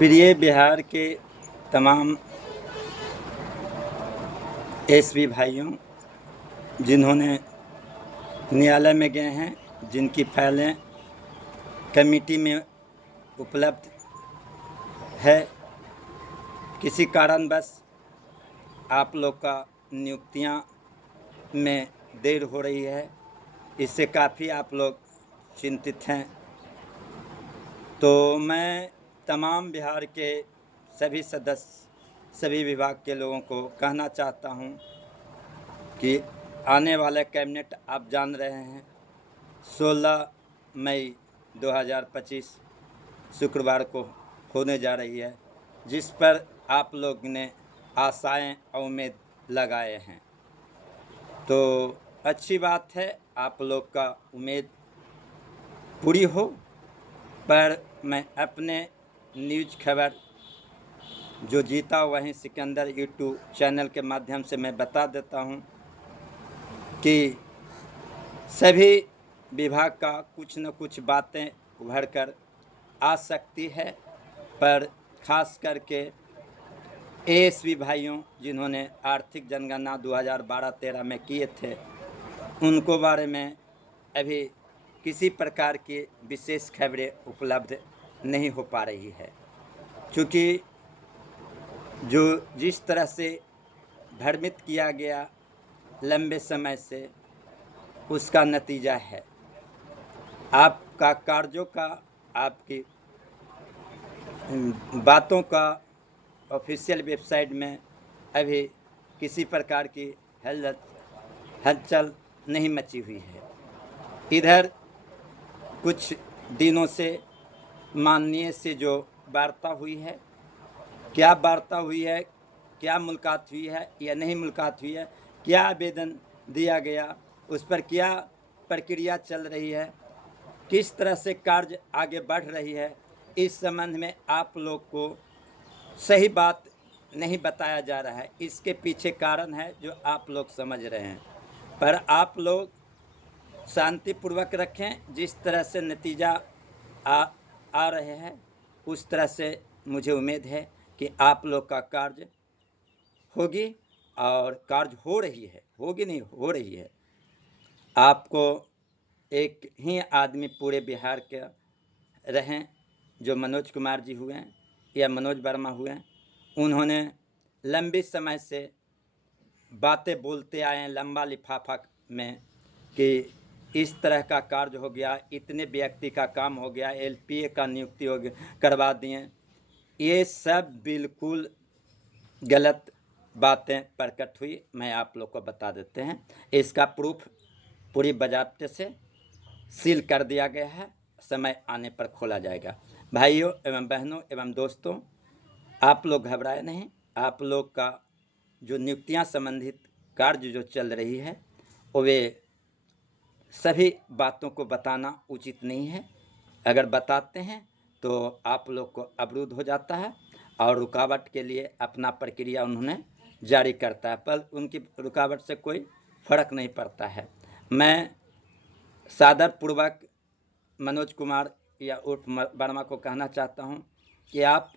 प्रिय बिहार के तमाम एसवी भाइयों, जिन्होंने न्यायालय में गए हैं, जिनकी फाइलें कमेटी में उपलब्ध है, किसी कारणवश आप लोग का नियुक्तियां में देर हो रही है, इससे काफ़ी आप लोग चिंतित हैं। तो मैं तमाम बिहार के सभी सदस्य, सभी विभाग के लोगों को कहना चाहता हूं कि आने वाला कैबिनेट आप जान रहे हैं 16 मई 2025 शुक्रवार को होने जा रही है, जिस पर आप लोग ने आशाएं और उम्मीद लगाए हैं। तो अच्छी बात है, आप लोग का उम्मीद पूरी हो। पर मैं अपने न्यूज़ खबर जो जीता वहीं सिकंदर यूट्यूब चैनल के माध्यम से मैं बता देता हूं कि सभी विभाग का कुछ न कुछ बातें उभर कर आ सकती है, पर खास करके एएसवी भाइयों जिन्होंने आर्थिक जनगणना 2012-13 में किए थे, उनको बारे में अभी किसी प्रकार की विशेष खबरें उपलब्ध नहीं हो पा रही है, क्योंकि जो जिस तरह से भ्रमित किया गया लंबे समय से, उसका नतीजा है आपका कार्यों का, आपकी बातों का ऑफिशियल वेबसाइट में अभी किसी प्रकार की हलचल नहीं मची हुई है। इधर कुछ दिनों से माननीय से जो वार्ता हुई है, क्या वार्ता हुई है, क्या मुलाकात हुई है या नहीं मुलाकात हुई है, क्या आवेदन दिया गया, उस पर क्या प्रक्रिया चल रही है, किस तरह से कार्य आगे बढ़ रही है, इस संबंध में आप लोग को सही बात नहीं बताया जा रहा है। इसके पीछे कारण है जो आप लोग समझ रहे हैं, पर आप लोग शांतिपूर्वक रखें। जिस तरह से नतीजा आ रहे हैं, उस तरह से मुझे उम्मीद है कि आप लोग का कार्य होगी, और कार्य हो रही है, होगी नहीं, हो रही है। आपको एक ही आदमी पूरे बिहार के रहें जो मनोज कुमार जी हुए हैं या मनोज वर्मा हुए हैं, उन्होंने लंबी समय से बातें बोलते आए हैं लंबा लिफाफा में कि इस तरह का कार्य हो गया, इतने व्यक्ति का काम हो गया, एलपीए का नियुक्ति हो गया, करवा दिए। ये सब बिल्कुल गलत बातें प्रकट हुई। मैं आप लोग को बता देते हैं, इसका प्रूफ पूरी बाज़ाब्ते से सील कर दिया गया है, समय आने पर खोला जाएगा। भाइयों एवं बहनों एवं दोस्तों, आप लोग घबराए नहीं। आप लोग का जो नियुक्तियां संबंधित कार्य जो चल रही है, वे सभी बातों को बताना उचित नहीं है। अगर बताते हैं तो आप लोग को अवरुद्ध हो जाता है और रुकावट के लिए अपना प्रक्रिया उन्होंने जारी करता है, पर उनकी रुकावट से कोई फर्क नहीं पड़ता है। मैं सादरपूर्वक मनोज कुमार या उर्फ वर्मा को कहना चाहता हूं कि आप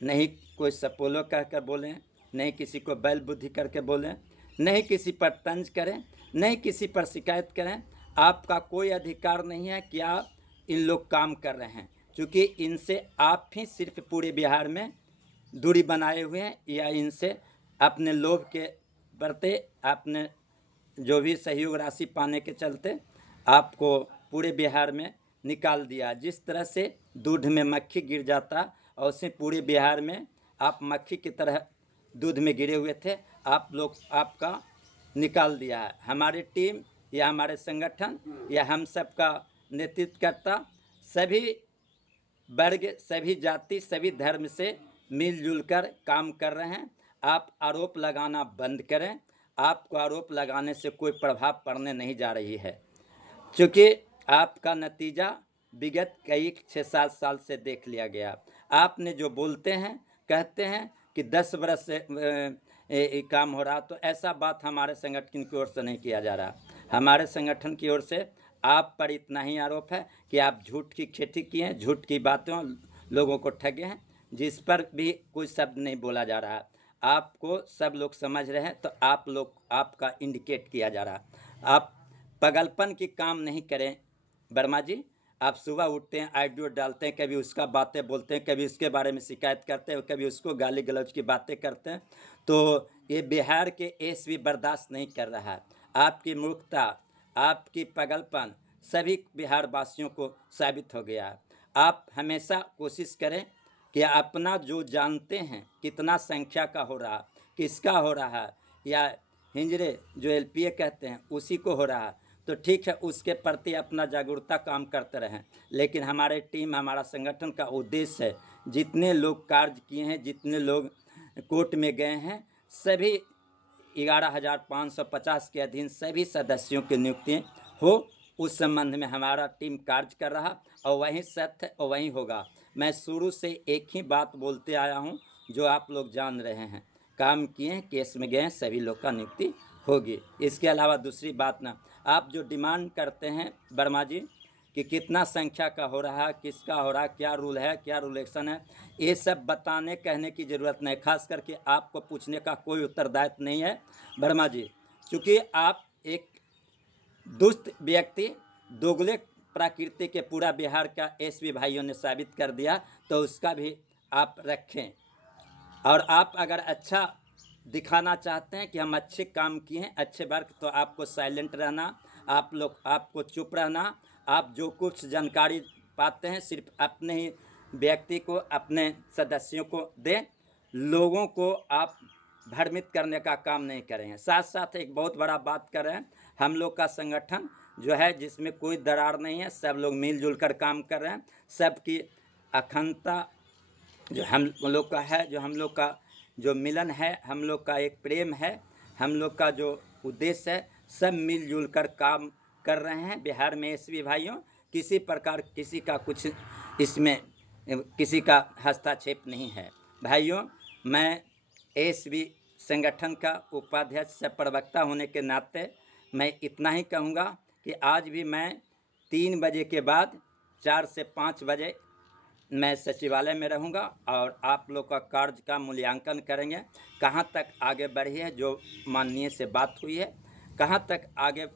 नहीं कोई सपोलो कहकर बोलें, नहीं किसी को बैल बुद्धि करके बोलें, नहीं किसी पर तंज करें, नहीं किसी पर शिकायत करें। आपका कोई अधिकार नहीं है कि आप इन लोग काम कर रहे हैं, क्योंकि इनसे आप ही सिर्फ पूरे बिहार में दूरी बनाए हुए हैं, या इनसे अपने लोभ के बढ़ते, अपने जो भी सहयोग राशि पाने के चलते आपको पूरे बिहार में निकाल दिया। जिस तरह से दूध में मक्खी गिर जाता, और उससे पूरे बिहार में आप मक्खी की तरह दूध में गिरे हुए थे, आप लोग आपका निकाल दिया है। हमारी टीम या हमारे संगठन या हम सब का नेतृत्व करता सभी वर्ग, सभी जाति, सभी धर्म से मिलजुल कर काम कर रहे हैं। आप आरोप लगाना बंद करें। आपको आरोप लगाने से कोई प्रभाव पड़ने नहीं जा रही है, क्योंकि आपका नतीजा विगत कई 6-7 साल से देख लिया गया। आपने जो बोलते हैं, कहते हैं कि 10 बरस से काम हो रहा, तो ऐसा बात हमारे संगठन की ओर से नहीं किया जा रहा। हमारे संगठन की ओर से आप पर इतना ही आरोप है कि आप झूठ की खेती किए हैं, झूठ की बातों लोगों को ठगे हैं। जिस पर भी कोई शब्द नहीं बोला जा रहा है, आपको सब लोग समझ रहे हैं, तो आप लोग आपका इंडिकेट किया जा रहा है। आप पागलपन की काम नहीं करें वर्मा जी। आप सुबह उठते हैं, ऑडियो डालते हैं, कभी उसका बातें बोलते हैं, कभी उसके बारे में शिकायत करते हैं, कभी उसको गाली गलौज की बातें करते हैं, तो ये बिहार के एसपी बर्दाश्त नहीं कर रहा है। आपकी मूर्खता, आपकी पागलपन सभी बिहार वासियों को साबित हो गया है। आप हमेशा कोशिश करें कि अपना जो जानते हैं कितना संख्या का हो रहा, किसका हो रहा है, या हिंजरे जो एलपीए कहते हैं उसी को हो रहा है, तो ठीक है, उसके प्रति अपना जागरूकता काम करते रहें। लेकिन हमारे टीम, हमारा संगठन का उद्देश्य है, जितने लोग कार्य किए हैं, जितने लोग कोर्ट में गए हैं, सभी 11,550 के अधीन सभी सदस्यों की नियुक्ति हो, उस संबंध में हमारा टीम कार्य कर रहा, और वही सत्य और वही होगा। मैं शुरू से एक ही बात बोलते आया हूं, जो आप लोग जान रहे हैं, काम किए हैं, केस में गए हैं, सभी लोग का नियुक्ति होगी। इसके अलावा दूसरी बात ना, आप जो डिमांड करते हैं वर्मा जी कि कितना संख्या का हो रहा है, किसका हो रहा है, क्या रूल है, क्या रूलेक्शन है, ये सब बताने कहने की ज़रूरत नहीं। खास करके आपको पूछने का कोई उत्तरदायित्व नहीं है वर्मा जी, क्योंकि आप एक दुष्ट व्यक्ति, दोगले प्रकृति के पूरा बिहार का एसपी भाइयों ने साबित कर दिया, तो उसका भी आप रखें। और आप अगर अच्छा दिखाना चाहते हैं कि हम अच्छे काम किए हैं, अच्छे वर्क, तो आपको साइलेंट रहना, आपको चुप रहना। आप जो कुछ जानकारी पाते हैं सिर्फ अपने ही व्यक्ति को, अपने सदस्यों को दें, लोगों को आप भ्रमित करने का काम नहीं करेंगे। साथ साथ एक बहुत बड़ा बात कर रहे हैं, हम लोग का संगठन जो है जिसमें कोई दरार नहीं है, सब लोग मिलजुल कर काम कर रहे हैं, सबकी अखंडता जो हम लोग का है, जो हम लोग का जो मिलन है, हम लोग का एक प्रेम है, हम लोग का जो उद्देश्य है, सब मिलजुल कर काम कर रहे हैं बिहार में। एसपी भाइयों, किसी प्रकार किसी का कुछ इसमें किसी का हस्तक्षेप नहीं है भाइयों। मैं एसपी संगठन का उपाध्यक्ष से प्रवक्ता होने के नाते मैं इतना ही कहूँगा कि आज भी मैं 3 बजे के बाद 4 से 5 बजे मैं सचिवालय में रहूंगा, और आप लोग का कार्य का मूल्यांकन करेंगे, कहां तक आगे बढ़ी है, जो माननीय से बात हुई है, कहां तक आगे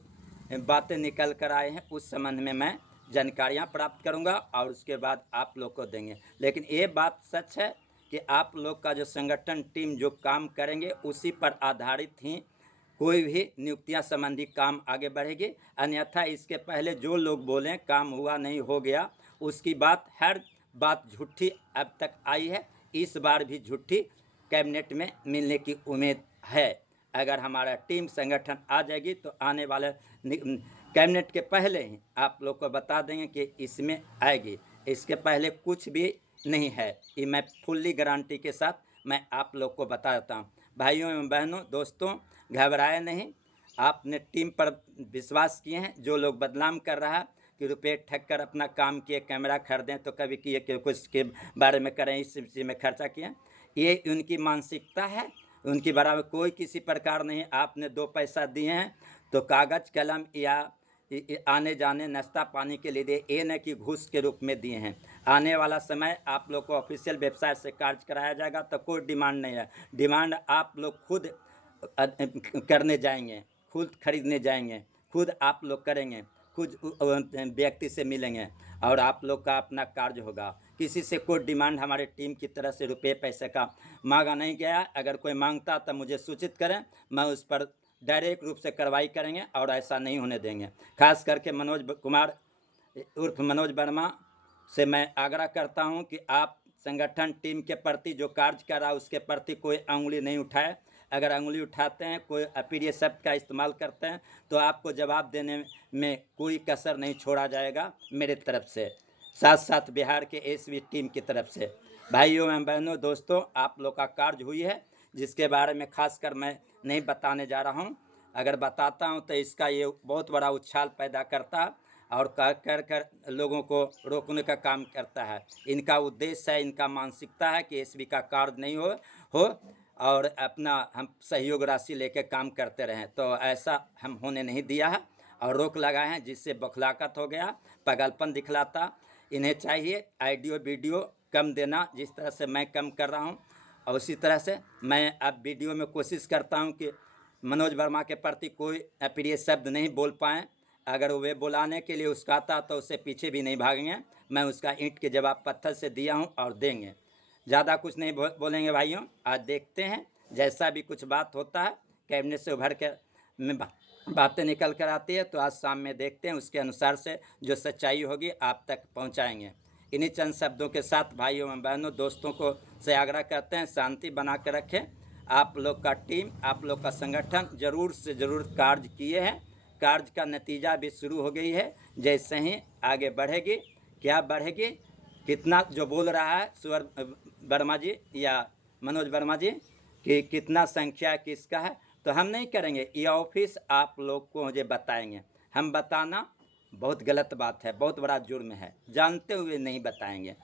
बातें निकल कर आए हैं, उस संबंध में मैं जानकारियां प्राप्त करूंगा और उसके बाद आप लोग को देंगे। लेकिन ये बात सच है कि आप लोग का जो संगठन टीम जो काम करेंगे, उसी पर आधारित ही कोई भी नियुक्तियां संबंधी काम आगे बढ़ेगी। अन्यथा इसके पहले जो लोग बोलें काम हुआ नहीं हो गया, उसकी बात, हर बात झूठी अब तक आई है, इस बार भी झूठी कैबिनेट में मिलने की उम्मीद है। अगर हमारा टीम संगठन आ जाएगी तो आने वाले कैबिनेट के पहले ही आप लोग को बता देंगे कि इसमें आएगी, इसके पहले कुछ भी नहीं है। ये मैं फुल्ली गारंटी के साथ मैं आप लोग को बता देता हूँ। भाइयों एवं बहनों, दोस्तों, घबराए नहीं, आपने टीम पर विश्वास किए हैं। जो लोग बदनाम कर रहा है कि रुपये ठग कर अपना काम किए, कैमरा खरीदें तो कभी किए कि कुछ के बारे में करें, इस चीज़ में खर्चा किए, ये उनकी मानसिकता है, उनकी बराबर कोई किसी प्रकार नहीं। आपने 2 पैसा दिए हैं तो कागज़ कलम या आने जाने नाश्ता पानी के लिए दिए, ये न कि घूस के रूप में दिए हैं। आने वाला समय आप लोग को ऑफिशियल वेबसाइट से कार्य कराया जाएगा, तो कोई डिमांड नहीं है। डिमांड आप लोग खुद करने जाएंगे, खुद खरीदने जाएंगे, खुद आप लोग करेंगे, खुद व्यक्ति से मिलेंगे और आप लोग का अपना कार्य होगा। किसी से कोई डिमांड हमारे टीम की तरफ से रुपये पैसे का मांगा नहीं गया। अगर कोई मांगता तो मुझे सूचित करें, मैं उस पर डायरेक्ट रूप से कार्रवाई करेंगे और ऐसा नहीं होने देंगे। खास करके मनोज कुमार उर्फ मनोज वर्मा से मैं आग्रह करता हूं कि आप संगठन टीम के प्रति जो कार्य कर रहा है उसके प्रति कोई अंगुली नहीं उठाए। अगर अंगुली उठाते हैं, कोई अप्रिय शब्द का इस्तेमाल करते हैं, तो आपको जवाब देने में कोई कसर नहीं छोड़ा जाएगा मेरे तरफ से, साथ साथ बिहार के एसपी टीम की तरफ से। भाइयों एवं बहनों, दोस्तों, आप लोग का कार्य हुई है, जिसके बारे में खासकर मैं नहीं बताने जा रहा हूँ। अगर बताता हूँ तो इसका ये बहुत बड़ा उछाल पैदा करता है और कर लोगों को रोकने का काम करता है। इनका उद्देश्य है, इनका मानसिकता है कि एसपी का कार्य नहीं हो और अपना हम सहयोग राशि लेकर काम करते रहें। तो ऐसा हम होने नहीं दिया है और रोक लगाए हैं, जिससे बखलाकत हो गया, पागलपन दिखलाता। इन्हें चाहिए ऑडियो वीडियो कम देना, जिस तरह से मैं कम कर रहा हूँ। और उसी तरह से मैं अब वीडियो में कोशिश करता हूँ कि मनोज वर्मा के प्रति कोई अप्रिय शब्द नहीं बोल पाएँ। अगर वे बुलाने के लिए उस्काता तो उससे पीछे भी नहीं भागेंगे। मैं उसका ईंट के जवाब पत्थर से दिया हूँ और देंगे। ज़्यादा कुछ नहीं बोलेंगे भाइयों। आज देखते हैं जैसा भी कुछ बात होता है, कैबिनेट से उभर के में बातें निकल कर आती है, तो आज शाम में देखते हैं, उसके अनुसार से जो सच्चाई होगी आप तक पहुंचाएंगे। इन्हीं चंद शब्दों के साथ भाइयों एवं बहनों, दोस्तों को से आग्रह करते हैं शांति बना कर रखें। आप लोग का टीम, आप लोग का संगठन ज़रूर से ज़रूर कार्य किए हैं। कार्य का नतीजा भी शुरू हो गई है। जैसे ही आगे बढ़ेगी, क्या बढ़ेगी, कितना जो बोल रहा है सुवर वर्मा जी या मनोज वर्मा जी कि कितना संख्या किसका है, तो हम नहीं करेंगे। ये ऑफिस आप लोग को मुझे बताएंगे। हम बताना बहुत गलत बात है, बहुत बड़ा जुर्म है, जानते हुए नहीं बताएंगे।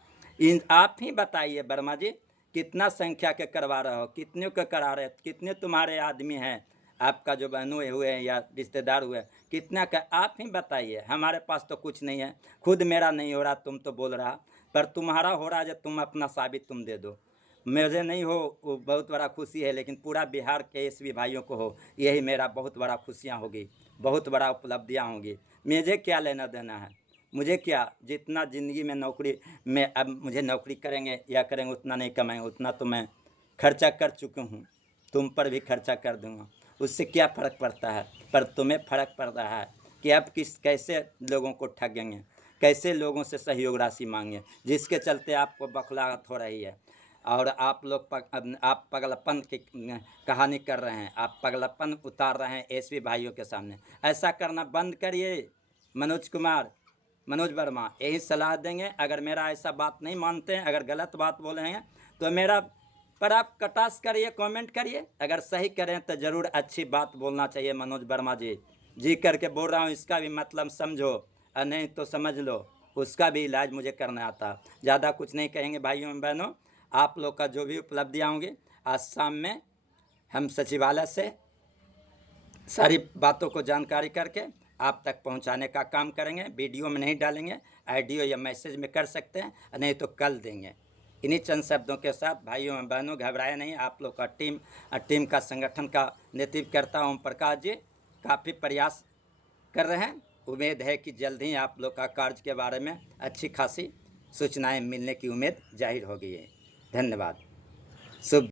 आप ही बताइए वर्मा जी, कितना संख्या के करवा रहे हो, कितने के करा रहे, कितने तुम्हारे आदमी हैं, आपका जो बहनों हुए हैं या रिश्तेदार हुए, कितना का आप ही बताइए। हमारे पास तो कुछ नहीं है, खुद मेरा नहीं हो रहा, तुम तो बोल रहा, पर तुम्हारा हो रहा है। जब तुम अपना साबित तुम दे दो, मुझे नहीं हो वो बहुत बड़ा खुशी है, लेकिन पूरा बिहार के एसपी भाइयों को हो, यही मेरा बहुत बड़ा खुशियाँ होगी, बहुत बड़ा उपलब्धियाँ होंगी। मुझे क्या लेना देना है, मुझे क्या, जितना ज़िंदगी में नौकरी में अब मुझे नौकरी करेंगे या करेंगे उतना नहीं कमाएंगे, उतना तो मैं खर्चा कर चुका हूँ, तुम पर भी खर्चा कर दूँगा, उससे क्या फ़र्क पड़ता है। पर तुम्हें फ़र्क पड़ रहा है कि अब कैसे लोगों को ठगेंगे, कैसे लोगों से सहयोग राशि मांगे, जिसके चलते आपको बखलाहट हो रही है। और आप लोग आप पगलपन की कहानी कर रहे हैं, आप पगलपन उतार रहे हैं एसपी भाइयों के सामने। ऐसा करना बंद करिए मनोज कुमार, मनोज वर्मा, यही सलाह देंगे। अगर मेरा ऐसा बात नहीं मानते हैं, अगर गलत बात बोले हैं तो मेरा पर आप कटाक्ष करिए, कमेंट करिए। अगर सही करें तो ज़रूर अच्छी बात बोलना चाहिए। मनोज वर्मा जी करके बोल रहा हूँ, इसका भी मतलब समझो, और नहीं तो समझ लो उसका भी इलाज मुझे करना आता। ज़्यादा कुछ नहीं कहेंगे भाइयों एवं बहनों। आप लोग का जो भी उपलब्धियाँ होंगी, आज शाम में हम सचिवालय से सारी बातों को जानकारी करके आप तक पहुंचाने का काम करेंगे। वीडियो में नहीं डालेंगे, ऑडियो या मैसेज में कर सकते हैं, नहीं तो कल देंगे। इन्हीं चंद शब्दों के साथ भाइयों एवं बहनों, घबराए नहीं। आप लोग का टीम का संगठन का नेतृत्व करता ओम प्रकाश जी काफ़ी प्रयास कर रहे हैं। उम्मीद है कि जल्द ही आप लोग का कार्य के बारे में अच्छी खासी सूचनाएं मिलने की उम्मीद जाहिर हो गई है। धन्यवाद। शुभ